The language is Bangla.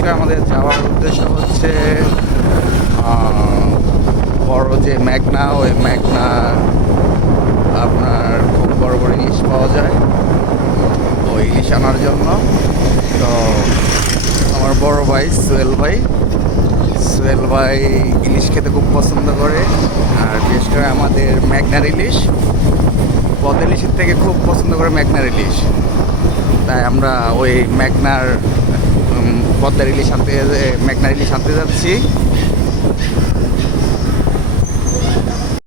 করে আমাদের যাওয়ার উদ্দেশ্য হচ্ছে বড় যে মেঘনা, ওই মেঘনা আপনার খুব বড় বড় ইলিশ পাওয়া যায়, ওই ইলিশ আনার জন্য। তো আমার বড় ভাই সোহেল ভাই ইলিশ খেতে খুব পছন্দ করে, আর বিশেষ করে আমাদের মেঘনার ইলিশ পদ্মা ইলিশের থেকে খুব পছন্দ করে মেঘনার ইলিশ। তাই আমরা ওই মেঘনার পদ্মার ইলিশ আনতে যাচ্ছি।